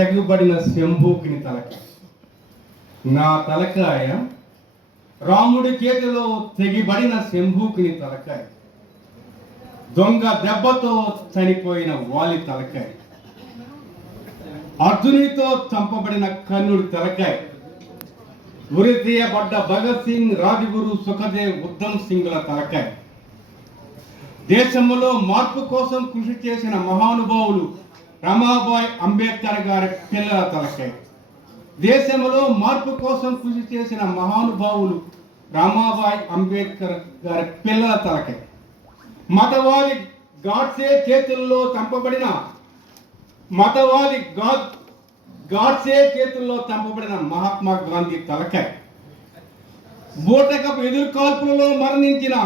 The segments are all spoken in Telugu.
తెగబడిన శంభూకిని తలకాయ నా తలకాయ రాముడి చేతిలో తెగిబడిన శంభూకిని తలకాయ. దొంగ దెబ్బతో చనిపోయిన వాలి తలకాయ. అర్జునితో చంపబడిన కర్ణుడి తలకాయ. ఉరి తీయబడ్డ భగత్ సింగ్ రాజగురు సుఖదేవ్ ఉద్దమ్ సింగ్ల తలకాయ. దేశంలో మార్పు కోసం కృషి చేసిన మహానుభావులు రమాబాయ్ అంబేద్కర్ గారి పిల్లల తలకాయ దేశంలో మార్పు కోసం కృషి చేసిన మహానుభావులు రమాబాయ్ అంబేద్కర్ గారి పిల్లల తలకాయ మతవాది గాడ్సే చేతుల్లో చంపబడిన మతవాది గాడ్ గాడ్సే చేతుల్లో చంపబడిన మహాత్మా గాంధీ తలకాయ బూటకపు ఎదురుకాల్పులలో మరణించిన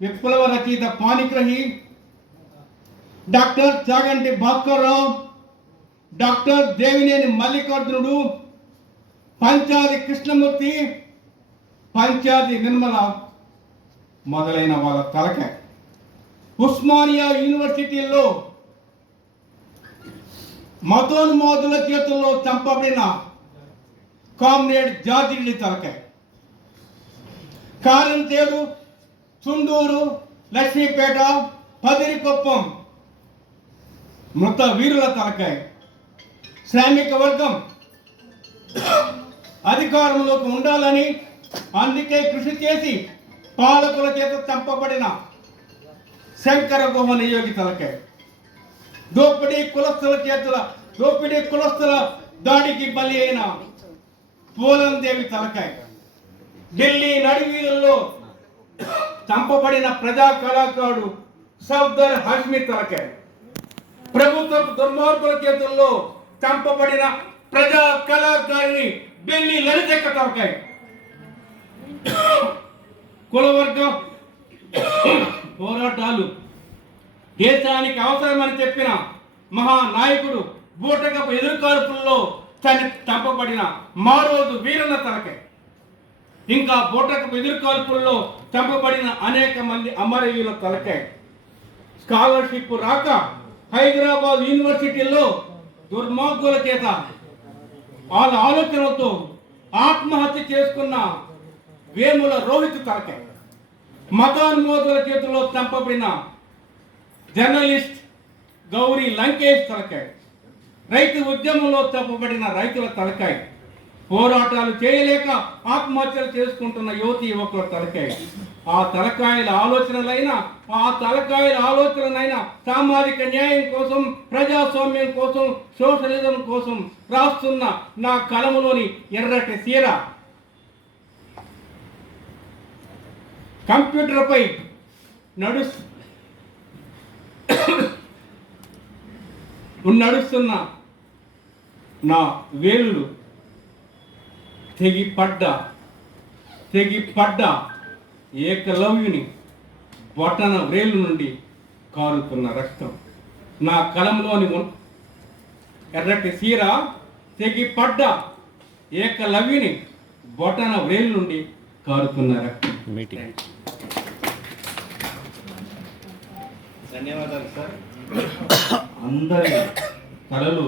విప్లవ రచయిత పానిగ్రహి డాక్టర్ చాగంటి భాస్కర్రావు డాక్టర్ దేవినేని మల్లికార్జునుడు పంచాది కృష్ణమూర్తి పంచాది నిర్మల మొదలైన వాళ్ళ తలక. ఉస్మానియా యూనివర్సిటీలో మతోన్మోదుల చేతుల్లో చంపబడిన కామ్రేడ్ జార్జిరెడ్డి తలకాయ కారంతేరు చుండూరు లక్ష్మీపేట పదిరికొప్పం మృత వీరుల తలకాయ. శ్రామిక వర్గం అధికారంలోకి ఉండాలని అందుకే కృషి చేసి పాలకుల చేత చంపబడిన శంకర గుహ నియోగి తలకాయ. దోపిడీ కులస్తుల చేతుల దోపిడీ కులస్తుల దాడికి బలి అయిన పూలందేవి తలకాయ. ఢిల్లీ నడివీధుల్లో చంపబడిన ప్రజా కళాకారుడు సౌదర్ హజ్మి తలకాయ. ప్రభుత్వ దుర్మార్గుల చేతుల్లో చంపబడిన ప్రజా కళాకారిని ఢిల్లీ లలితక్క తలకాయ కులవర్గం పోరాటాలు దేశానికి అవసరమని చెప్పిన మహానాయకుడు బూటకపు ఎదురుకాల్పుల్లో చని చంపబడిన మారోజు వీరన్న తలకాయ. ఇంకా బూటకపు ఎదురుకాల్పుల్లో చంపబడిన అనేక మంది అమరవీరుల తలకాయ. స్కాలర్షిప్ రాక హైదరాబాద్ యూనివర్సిటీలో దుర్మార్గుల చేత వాళ్ళ ఆలోచనలతో ఆత్మహత్య చేసుకున్న వేముల రోహిత్ తలకాయ మతాన్మోదుల చేతుల్లో చంపబడిన జర్నలిస్ట్ గౌరీ లంకేష్ తలకాయ రైతు ఉద్యమంలో చంపబడిన రైతుల తలకాయ పోరాటాలు చేయలేక ఆత్మహత్యలు చేసుకుంటున్న యువతి యువకుల తలకాయ. ఆ తలకాయల ఆలోచనలైనా ఆ తలకాయల ఆలోచనలైనా సామాజిక న్యాయం కోసం ప్రజాస్వామ్యం కోసం సోషలిజం కోసం రాస్తున్న నా కలములోని ఎర్రటి సీర కంప్యూటర్పై నడు నడుస్తున్న నా వేళ్ళు తెగి పడ్డ తెగి పడ్డ ఏకలవ్యుని బొటన వ్రేలు నుండి కారుతున్న రక్తం. నా కలంలోని ఎర్రటి సీర తెగి పడ్డ ఏకలవ్యుని బొటన వ్రేలు నుండి కారుతున్న రక్తం. మీటింగ్. ధన్యవాదాలు సార్. అందరి కళలు